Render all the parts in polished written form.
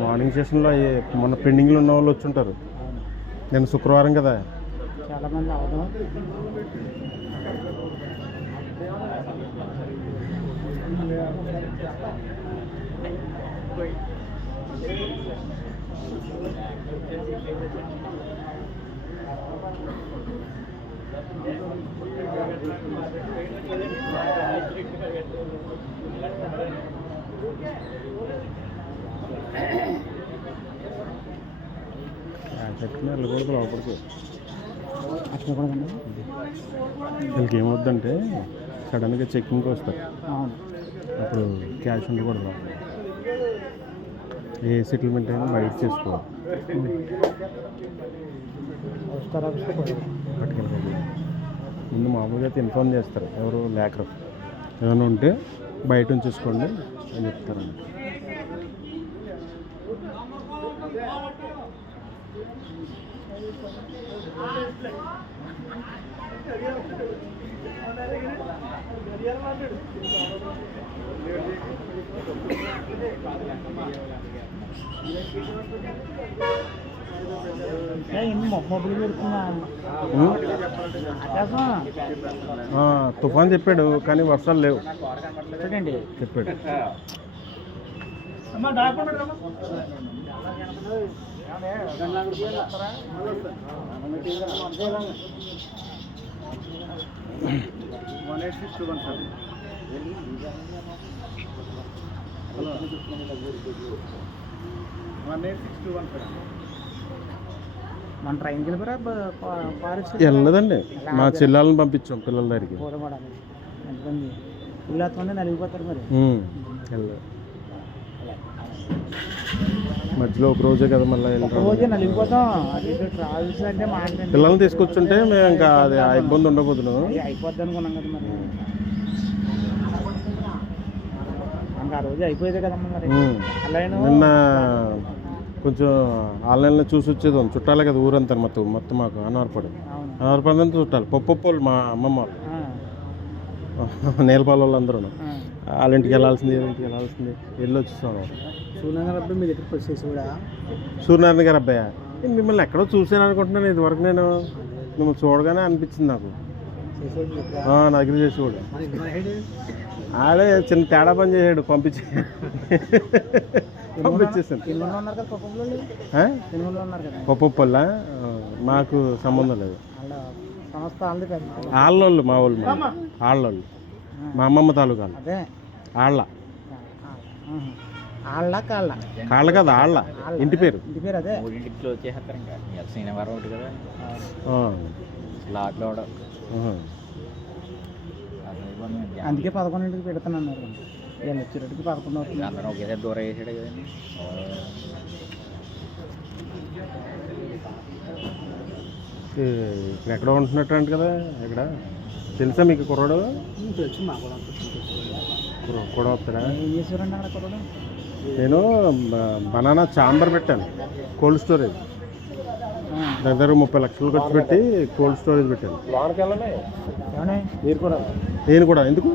Morning సెషన్లో మొన్న పెండింగ్లో ఉన్న వాళ్ళు వచ్చి ఉంటారు. నేను శుక్రవారం కదా, చాలామంది అవడం వెళ్ళకూడదు లోపలికి. అట్లా కూడా వీళ్ళకి ఏమవుద్దంటే సడన్గా చెక్కింగ్కి వస్తారు, అప్పుడు క్యాష్ ఉండకూడదు. ఏ సెటిల్మెంట్ అయినా బయట చేసుకోవాలి. పట్టుకెళ్ళి ముందు మామూలుగా అయితే ఇన్ఫార్మ్ చేస్తారు, ఎవరు లేకరు. ఏమైనా ఉంటే బయట ఉంచేసుకోండి అని చెప్తారండి. తుఫాన్ చెప్పాడు కానీ వర్షాలు లేవు చెప్పాడు. మన ట్రైన్కి వెళ్ళదండి, మా చెల్లెళ్ళని పంపించాం పిల్లల దగ్గరికి. పిల్లలతోనే నలిగిపోతారు మరి. మధ్యలో ఒక రోజే కదా మళ్ళీ రోజే నలిగిపోతాం. ట్రావెల్స్ అంటే పిల్లల్ని తీసుకొచ్చుంటే మేము ఇంకా అది ఇబ్బంది ఉండబోతున్నాం. అయిపోద్ది అనుకున్నాం కదా మరి. ఆ రోజు అయిపోయేది కదమ్మా మరి. నిన్న కొంచెం ఆన్లైన్లో చూసి వచ్చేది చుట్టాలే కదా ఊరంతా మొత్తం మాకు అన్నవరపడి అంతా చుట్టాలి. పప్పు మా అమ్మమ్మ వాళ్ళు, నేలపాల వాళ్ళు అందరూ వాళ్ళ ఇంటికి వెళ్ళాల్సింది వెళ్ళి వచ్చేస్తాం. సూర్యనారాయణ అబ్బాయి మీ దగ్గరికి వచ్చేసి కూడా సూర్యనారాయణ గారు అబ్బాయా, మిమ్మల్ని ఎక్కడో చూసాను అనుకుంటున్నాను. ఇదివరకు నేను మిమ్మల్ని చూడగానే అనిపించింది నాకు. నా దగ్గర చేసి కూడా ఆడే చిన్న తేడా పని చేసాడు, పంపించేసాను. పప్పుల మాకు సంబంధం లేదు. ఆళ్ళోళ్ళు మా వాళ్ళు, ఆళ్ళోళ్ళు మా అమ్మమ్మ తాలూకా ఆళ్ళ కాళ్ళ కదా ఆళ్ళ ఇంటి పేరు. అదే అందుకే 11ంటికి పెడుతున్నారు. వీళ్ళు వచ్చేటట్టుకి 11 అవుతుంది. అందరూ ఒకేసారి దూరం వేసాడు కదండి. ఇక్కడ ఎక్కడ ఉంటున్నట్టు అంట కదా, ఇక్కడ తెలుసా మీకు కుర్రాడు? కూడా వస్తాడా? ఏం చేసేవారండి అక్కడ కుర్రాడు? నేను బనానా చాంబర్ పెట్టాను, కోల్డ్ స్టోరేజ్. దగ్గర 30 లక్షలు ఖర్చు పెట్టి కోల్డ్ స్టోరేజ్ పెట్టాను. నేను కూడా ఎందుకు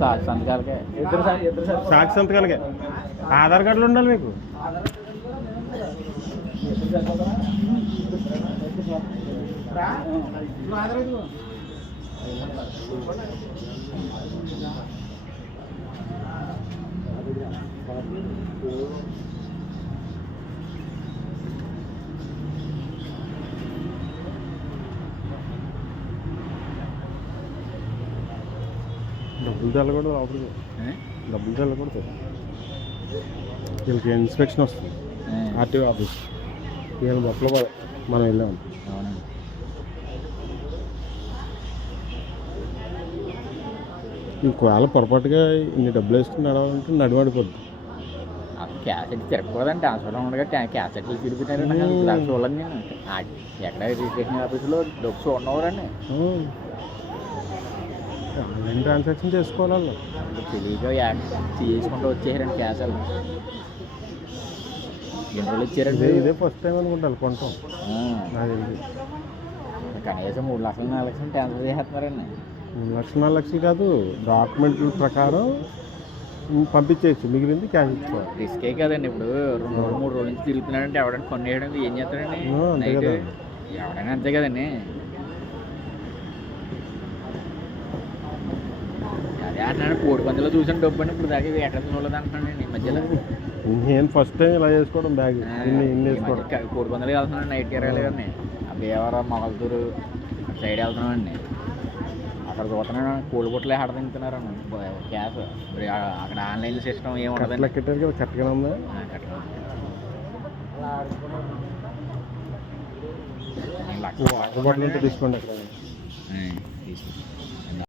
సాక్షి సంతకాలకే ఆధార్ కార్డులు ఉండాలి మీకు. డబ్బులు తెల్లకూడదు లోపలికి, డబ్బులు తెల్లకూడదు. వీళ్ళకి ఇన్స్పెక్షన్ వస్తుంది, ఆర్టీఓ ఆఫీస్. వీళ్ళ బొక్కలో మనం వెళ్ళాము. ఇంకోవేళ పొరపాటుగా ఇన్ని డబ్బులు వేసుకుని నడవాలంటే నడిపడిపోద్ది. క్యాసెట్ తిరగకూడదంటే హాస్పిటల్ ఉండగా క్యాసెట్లు తిరుగుతున్నారండి. చూడండి, నేను ఎక్కడ రిజిస్ట్రేషన్ ఆఫీసులో డబ్బు చూడవరండి. ఆన్లైన్ ట్రాన్సాక్షన్ చేసుకోవాలి వాళ్ళు. తెలియక చేసుకుంటూ వచ్చేసారండి క్యాష్ వాళ్ళు. ఎన్ని రోజులు ఇచ్చారండి? ఇదే ఫస్ట్ టైం అనుకుంటాను కొనటం నాకు తెలిసి. కనీసం 3 లక్షలు 4 లక్షలు ట్రాన్స్ఫర్ చేస్తున్నారండి. 3 లక్షలు 4 లక్షలు కాదు, డాక్యుమెంట్ల ప్రకారం పంపించేయచ్చు, మిగిలింది క్యాష్ ఇచ్చుకోవాలి. రిస్కే కదండి. ఇప్పుడు 2 రోజులు 3 రోజుల నుంచి తిరుగుతున్నాడంటే ఎవడైనా కొనేయడం ఏం చేస్తాడండి? అంతే నైట్ కదా. ఎవడైనా అంతే కదండి. అదే అంటున్నాను, కోడి పందులో చూసిన డబ్బు అని ఇప్పుడు దాకా ఎక్కడ చూడలేదు అంటున్నానండి ఈ మధ్యలో. నేను ఫస్ట్ టైం ఇలా చేసుకోవడం, బ్యాగ్ ఇన్ని వేసుకోవడం. కోడి పందులు వెళ్తున్నాను నైట్ తిరగాలి కానీ ఆ భీమవరం మొగల్తూరు సైడ్ వెళ్తున్నామండి. అక్కడ చూస్తున్నాను కోడి పుట్టలే హడ తింటున్నారండి క్యాష్. మరి అక్కడ ఆన్లైన్ సిస్టమ్ ఏమి ఉండదండి. కట్టారు కదా, కరెక్ట్గానే ఉందా? లక్ష వాటర్ బాటిల్ ఉంటే తీసుకోండి అక్కడ. తీసుకుంటాం.